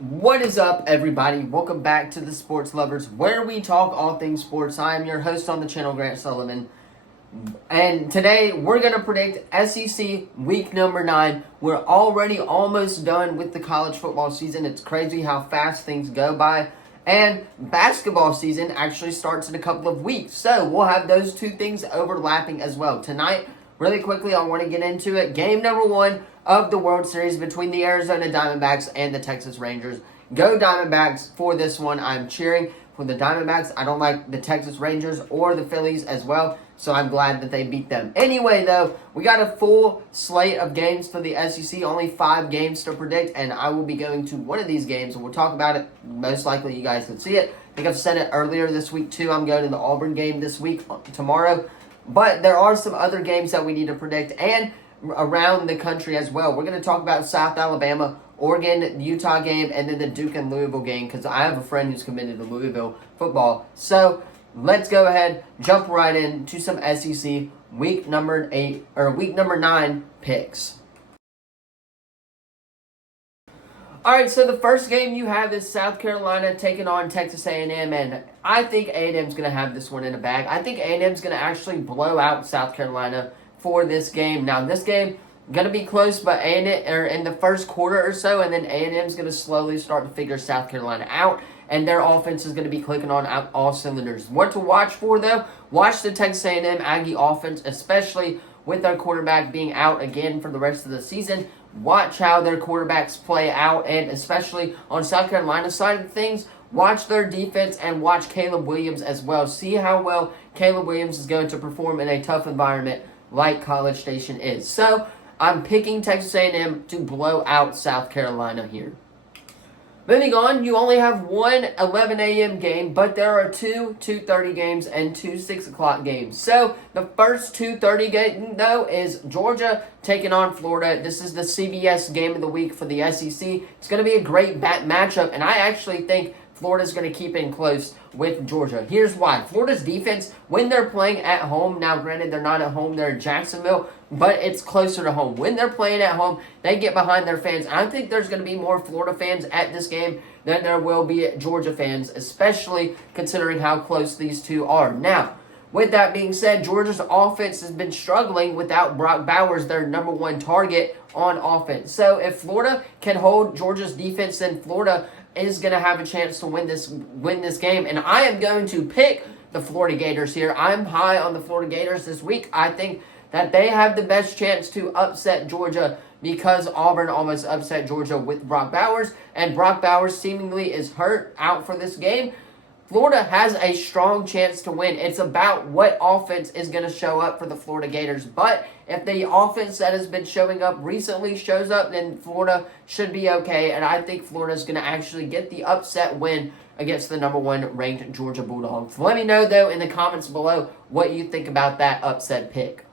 What is up, everybody? Welcome back to the Sports Lovers, where we talk all things sports. I am your host on the channel, Grant Sullivan. And today, we're going to predict SEC week number 9. We're already almost done with the college football season. It's crazy how fast things go by. And basketball season actually starts in a couple of weeks. So, we'll have those two things overlapping as well. Tonight, really quickly, I want to get into it. Game number 1 of the World Series between the Arizona Diamondbacks and the Texas Rangers. Go Diamondbacks for this one. I'm cheering for the Diamondbacks. I don't like the Texas Rangers or the Phillies as well, so I'm glad that they beat them. Anyway, though, we got a full slate of games for the SEC, only 5 games to predict, and I will be going to one of these games, and we'll talk about it. Most likely you guys can see it. I think I've said it earlier this week, too. I'm going to the Auburn game this week, tomorrow. But there are some other games that we need to predict, and around the country as well. We're going to talk about South Alabama, Oregon, Utah game, and then the Duke and Louisville game, because I have a friend who's committed to Louisville football. So let's go ahead, jump right into some SEC week number 9 picks. All right, so the first game you have is South Carolina taking on Texas A&M, and I think A&M's going to have this one in the bag. I think A&M's going to actually blow out South Carolina for this game. Now, this game going to be close, but A&M or in the first quarter or so, and then A&M's going to slowly start to figure South Carolina out, and their offense is going to be clicking on all cylinders. What to watch for, though? Watch the Texas A&M Aggie offense, especially with their quarterback being out again for the rest of the season. Watch how their quarterbacks play out, and especially on South Carolina's side of things, watch their defense and watch Caleb Williams as well. See how well Caleb Williams is going to perform in a tough environment like College Station is. So, I'm picking Texas A&M to blow out South Carolina here. Moving on, you only have one 11 a.m. game, but there are two 2:30 games and two 6 o'clock games. So, the first 2:30 game, though, is Georgia taking on Florida. This is the CBS game of the week for the SEC. It's going to be a great matchup, and I actually think Florida's going to keep it close with Georgia. Here's why. Florida's defense, when they're playing at home, now granted they're not at home, they're in Jacksonville, but it's closer to home. When they're playing at home, they get behind their fans. I think there's going to be more Florida fans at this game than there will be Georgia fans, especially considering how close these two are. Now, with that being said, Georgia's offense has been struggling without Brock Bowers, their number one target on offense. So if Florida can hold Georgia's defense, then Florida is going to have a chance to win this game. And I am going to pick the Florida Gators here. I'm high on the Florida Gators this week. I think that they have the best chance to upset Georgia because Auburn almost upset Georgia with Brock Bowers. And Brock Bowers seemingly is hurt out for this game. Florida has a strong chance to win. It's about what offense is going to show up for the Florida Gators. But if the offense that has been showing up recently shows up, then Florida should be okay. And I think Florida is going to actually get the upset win against the number 1 ranked Georgia Bulldogs. Let me know, though, in the comments below what you think about that upset pick.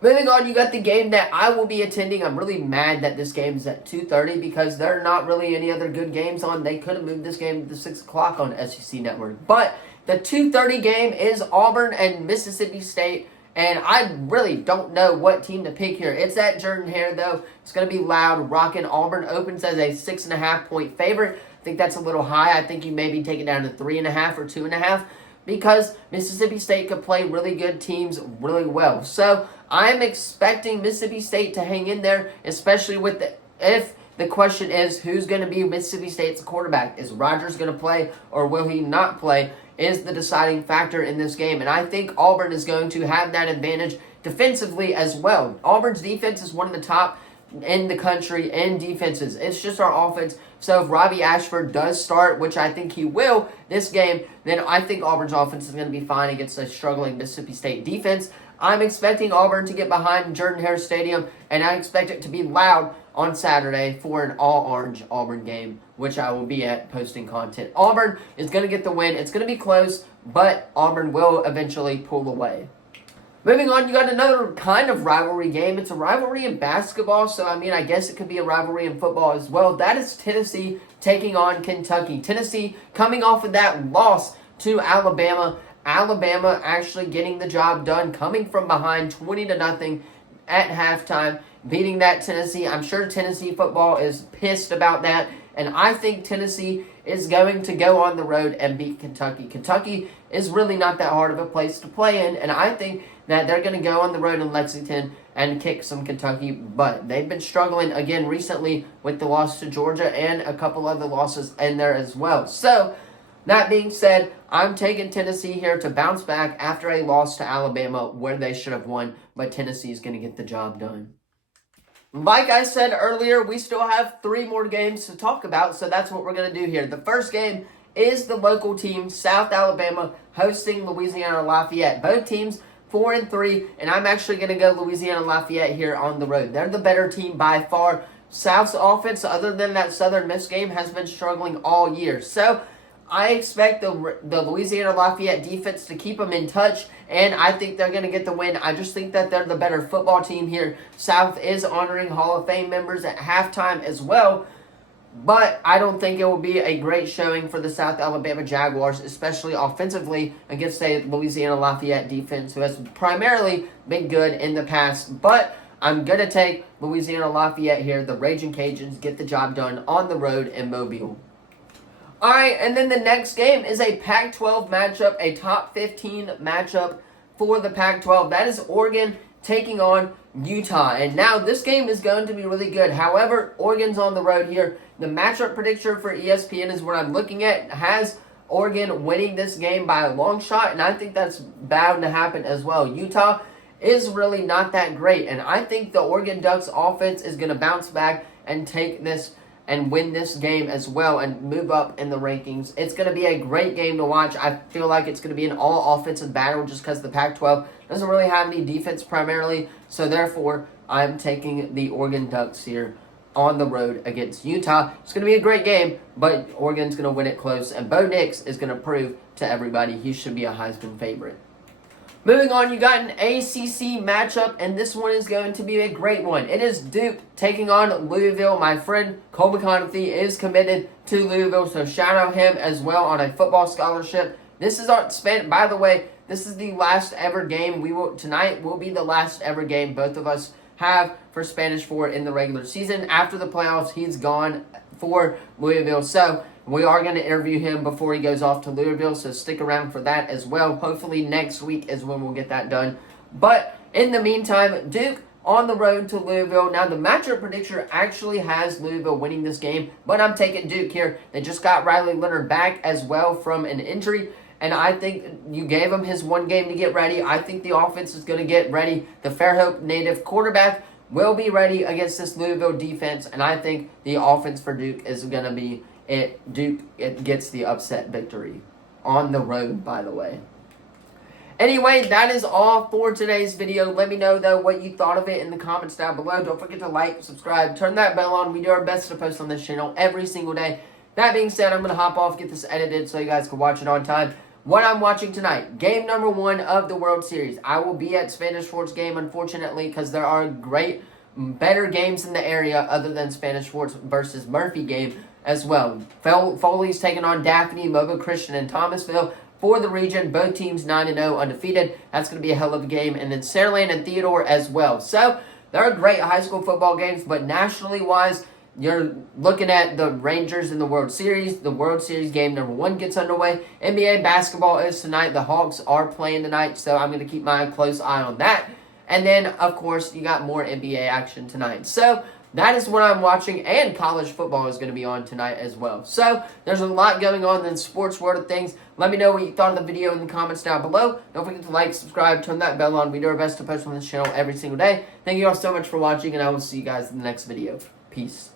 Moving on, you got the game that I will be attending. I'm really mad that this game is at 2:30 because there are not really any other good games on. They could have moved this game to 6 o'clock on SEC Network. But the 2:30 game is Auburn and Mississippi State. And I really don't know what team to pick here. It's at Jordan-Hare, though. It's going to be loud, rocking. Auburn opens as a 6.5-point favorite. I think that's a little high. I think you maybe take it down to 3.5 or 2.5 because Mississippi State could play really good teams really well. So I'm expecting Mississippi State to hang in there, especially with if the question is who's going to be Mississippi State's quarterback. Is Rodgers going to play or will he not play? Is the deciding factor in this game. And I think Auburn is going to have that advantage defensively as well. Auburn's defense is one of the top in the country in defenses. It's just our offense. So if Robbie Ashford does start, which I think he will this game, then I think Auburn's offense is going to be fine against a struggling Mississippi State defense. I'm expecting Auburn to get behind Jordan-Hare Stadium, and I expect it to be loud on Saturday for an all-orange Auburn game, which I will be at posting content. Auburn is going to get the win. It's going to be close, but Auburn will eventually pull away. Moving on, you got another kind of rivalry game. It's a rivalry in basketball, so I guess it could be a rivalry in football as well. That is Tennessee taking on Kentucky. Tennessee coming off of that loss to Alabama. Alabama actually getting the job done, coming from behind 20-0 at halftime, beating that Tennessee. I'm sure Tennessee football is pissed about that, And I think Tennessee is going to go on the road and beat Kentucky. Kentucky is really not that hard of a place to play in, and I think that they're going to go on the road in Lexington and kick some Kentucky butt. They've been struggling again recently with the loss to Georgia and a couple other losses in there as well. So, that being said, I'm taking Tennessee here to bounce back after a loss to Alabama where they should have won, but Tennessee is going to get the job done. Like I said earlier, we still have 3 more games to talk about, so that's what we're going to do here. The first game is the local team, South Alabama, hosting Louisiana Lafayette. Both teams 4-3, and I'm actually going to go Louisiana Lafayette here on the road. They're the better team by far. South's offense, other than that Southern Miss game, has been struggling all year. So, I expect the Louisiana Lafayette defense to keep them in touch, and I think they're going to get the win. I just think that they're the better football team here. South is honoring Hall of Fame members at halftime as well, but I don't think it will be a great showing for the South Alabama Jaguars, especially offensively against a Louisiana Lafayette defense who has primarily been good in the past. But I'm going to take Louisiana Lafayette here. The Raging Cajuns get the job done on the road in Mobile. Alright, and then the next game is a Pac-12 matchup, a top 15 matchup for the Pac-12. That is Oregon taking on Utah. And now this game is going to be really good. However, Oregon's on the road here. The matchup predictor for ESPN is what I'm looking at. Has Oregon winning this game by a long shot, and I think that's bound to happen as well. Utah is really not that great, and I think the Oregon Ducks offense is going to bounce back and take this and win this game as well and move up in the rankings. It's going to be a great game to watch. I feel like it's going to be an all-offensive battle just because the Pac-12 doesn't really have any defense primarily. So, therefore, I'm taking the Oregon Ducks here on the road against Utah. It's going to be a great game, but Oregon's going to win it close. And Bo Nix is going to prove to everybody he should be a Heisman favorite. Moving on, you got an ACC matchup, and this one is going to be a great one. It is Duke taking on Louisville. My friend Cole McConaughey is committed to Louisville, so shout out him as well on a football scholarship. This is our by the way, this is the last ever game. Tonight will be the last ever game both of us have for Spanish Fort in the regular season. After the playoffs, he's gone for Louisville, so we are going to interview him before he goes off to Louisville, so stick around for that as well. Hopefully next week is when we'll get that done. But in the meantime, Duke on the road to Louisville. Now, the matchup predictor actually has Louisville winning this game, but I'm taking Duke here. They just got Riley Leonard back as well from an injury, and I think you gave him his one game to get ready. I think the offense is going to get ready. The Fairhope native quarterback will be ready against this Louisville defense, and I think the offense for Duke is going to be Duke gets the upset victory on the road, by the way. Anyway, that is all for today's video. Let me know, though, what you thought of it in the comments down below. Don't forget to like, subscribe, turn that bell on. We do our best to post on this channel every single day. That being said, I'm going to hop off, get this edited so you guys can watch it on time. What I'm watching tonight, game number 1 of the World Series. I will be at Spanish Fort's game, unfortunately, because there are better games in the area other than Spanish Fort's versus Murphy game as well. Foley's taking on Daphne, Mobo Christian, and Thomasville for the region. Both teams 9-0 undefeated. That's going to be a hell of a game. And then Saraland and Theodore as well. So, there are great high school football games, but nationally wise, you're looking at the Rangers in the World Series. The World Series game number 1 gets underway. NBA basketball is tonight. The Hawks are playing tonight, so I'm going to keep my close eye on that. And then, of course, you got more NBA action tonight. So, that is what I'm watching, and college football is going to be on tonight as well. So, there's a lot going on in the sports world of things. Let me know what you thought of the video in the comments down below. Don't forget to like, subscribe, turn that bell on. We do our best to post on this channel every single day. Thank you all so much for watching, and I will see you guys in the next video. Peace.